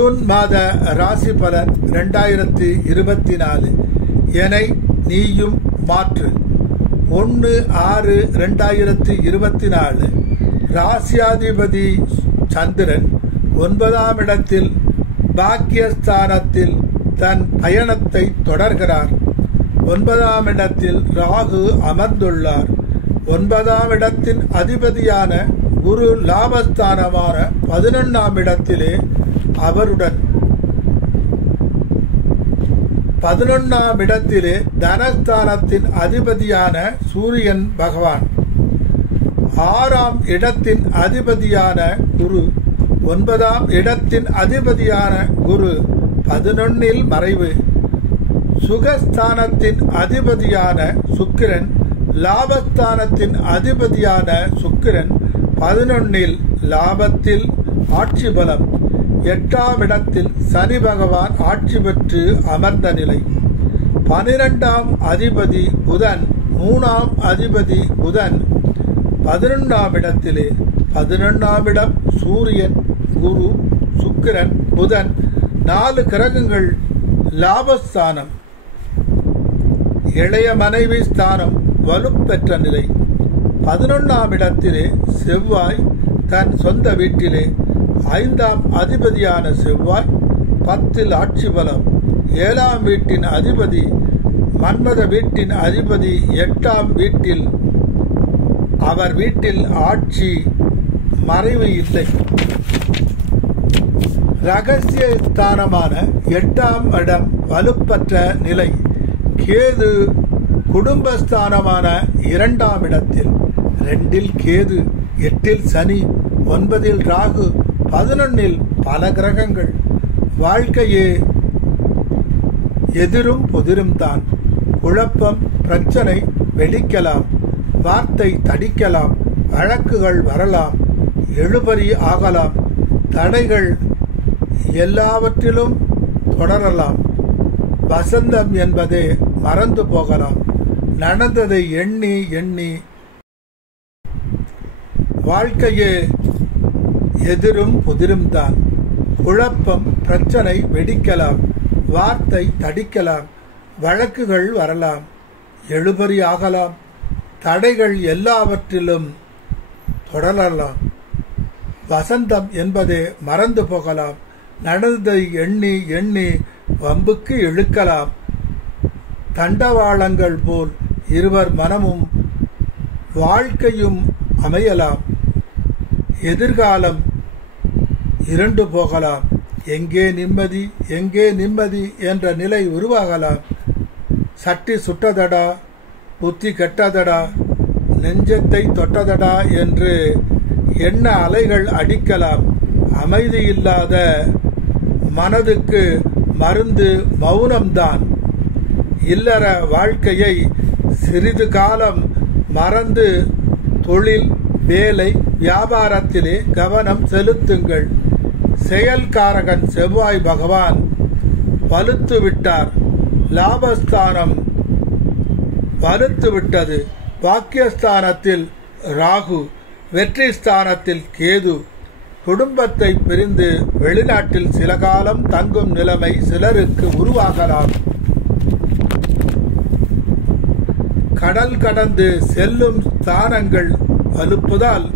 June மாத ராசி பலன் 2024. என்னை நீயும் மாற்று. 1/6/2024. ராசியாதிபதி சந்திரன் 9ஆம் இடத்தில் பாக்கியஸ்தானத்தில் தன் பயணத்தை தொடர்கிறார். 9ஆம் இடத்தில் ராகு அமர்ந்துள்ளார். 9ஆம் இடத்தின் அதிபதியான குரு லாபஸ்தானமான 11ஆம் இடத்திலே அவருடன் 11ஆம் இடத்திலே தனஸ்தானத்தின் அதிபதியான சூரியன் பகவான், 6ஆம் இடத்தின் அதிபதியான குரு, 9ஆம் இடத்தின் அதிபதியான குரு 11இல் மறைவு. சுகஸ்தானத்தின் அதிபதியான சுக்கிரன், லாபஸ்தானத்தின் அதிபதியான சுக்கிரன் 11இல் லாபத்தில் ஆட்சி பலம். 8ஆம் இடத்தில் சனி பகவான் ஆட்சி பெற்று அமர்ந்த நிலை. 12ஆம் அதிபதி புதன், 3ஆம் அதிபதி புதன் 11ஆம் இடத்திலே. 11ஆம் இடம் சூரியன், குரு, சுக்கிரன், புதன் 4 கிரகங்கள். லாபஸ்தானம், இளைய மனைவி ஸ்தானம் வலுப்பெற்ற நிலை. 11ஆம் இடத்திலே செவ்வாய் தன் சொந்த வீட்டிலே. 5ஆம் அதிபதியான செவ்வாய் 10இல் ஆட்சி பலம். 7ஆம் வீட்டின் அதிபதி மன்மத வீட்டின் அதிபதி 8ஆம் வீட்டில், அவர் வீட்டில் ஆட்சி மறைவு இல்லை. ரகசிய ஸ்தானமான 8ஆம் இடம் வலுப்பற்ற நிலை. கேது குடும்பஸ்தானமான 2ஆம் இடத்தில். 2இல் கேது, 8இல் சனி, 9இல் ராகு, 11இல் பல கிரகங்கள். வாழ்க்கையே எதிரும் புதிரும் தான். குழப்பம், பிரச்சனை வெடிக்கலாம், வார்த்தை தடிக்கலாம், வழக்குகள் வரலாம், எழுபறி ஆகலாம், தடைகள் எல்லாவற்றிலும் தொடரலாம். வசந்தம் என்பதே மறந்து போகலாம். நடந்ததை எண்ணி எண்ணி வாழ்க்கையே எதிரும் புதிரும் தான். குழப்பம், பிரச்சனை வெடிக்கலாம், வார்த்தை தடிக்கலாம், வழக்குகள் வரலாம், எழுபறி ஆகலாம், தடைகள் எல்லாவற்றிலும் தொடரலாம். வசந்தம் என்பதே மறந்து போகலாம். நடந்ததை எண்ணி எண்ணி வம்புக்கு இழுக்கலாம். தண்டவாளங்கள் போல் இருவர் மனமும் வாழ்க்கையும் அமையலாம். எதிர்காலம் இருண்டு போகலாம். எங்கே நிம்மதி, எங்கே நிம்மதி என்ற நிலை உருவாகலாம். சட்டி சுட்டதடா, புத்தி கெட்டதடா, நெஞ்சத்தை தொட்டதடா என்று எண்ண அலைகள் அடிக்கலாம். அமைதி இல்லாத மனதுக்கு மருந்து மௌனம்தான். இல்லற வாழ்க்கையை சிறிது காலம் மறந்து தொழில், வேலை, வியாபாரத்திலே கவனம் செலுத்துங்கள். செயல்காரகன் செவ்வாய் பகவான் வலுத்து விட்டார். லாபஸ்தானம் வலுத்து விட்டது. பாக்கியஸ்தானத்தில் ராகு, வெற்றி ஸ்தானத்தில் கேது. குடும்பத்தை பிரிந்து வெளிநாட்டில் சில காலம் தங்கும் நிலைமை சிலருக்கு உருவாகலாம். கடல் கடந்து செல்லும் ஸ்தானங்கள் வலுப்புதால்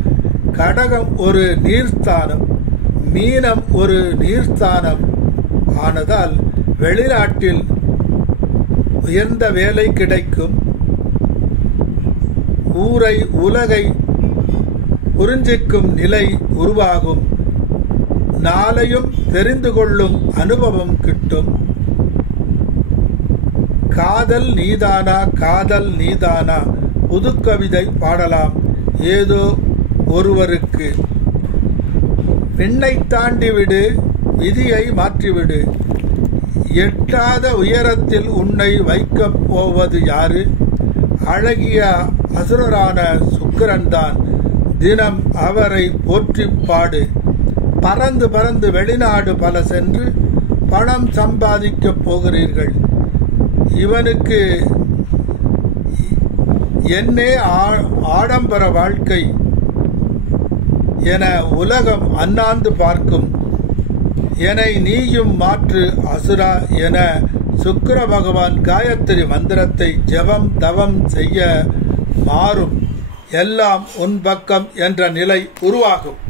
கடகம் ஒரு நீர்ஸ்தானம், மீனம் ஒரு நீர்ஸ்தானம் ஆனதால் வெளிநாட்டில் உயர்ந்த வேலை கிடைக்கும். ஊரை உலகை புரிஞ்சிக்கும் நிலை உருவாகும். நாளையும் தெரிந்து கொள்ளும் அனுபவம் கிட்டும். காதல் நீதானா, காதல் நீதானா புதுக்கவிதை பாடலாம் ஏதோ ஒருவருக்கு. விண்ணை தாண்டிவிடு, விதியை மாற்றிவிடு. எட்டாத உயரத்தில் உன்னை வைக்கப் போவது யாரு? அழகிய அசுரரான சுக்கிரன்தான். தினம் அவரை போற்றி பாடு. பறந்து பறந்து வெளிநாடு பல சென்று பணம் சம்பாதிக்கப் போகிறீர்கள். இவனுக்கு என்னே ஆடம்பர வாழ்க்கை என உலகம் அண்ணாந்து பார்க்கும். என்னை நீயும் மாற்று அசுரா என சுக்கிர பகவான் காயத்ரி மந்திரத்தை ஜெபம் தவம் செய்ய மாறும். எல்லாம் உன் பக்கம் என்ற நிலை உருவாகும்.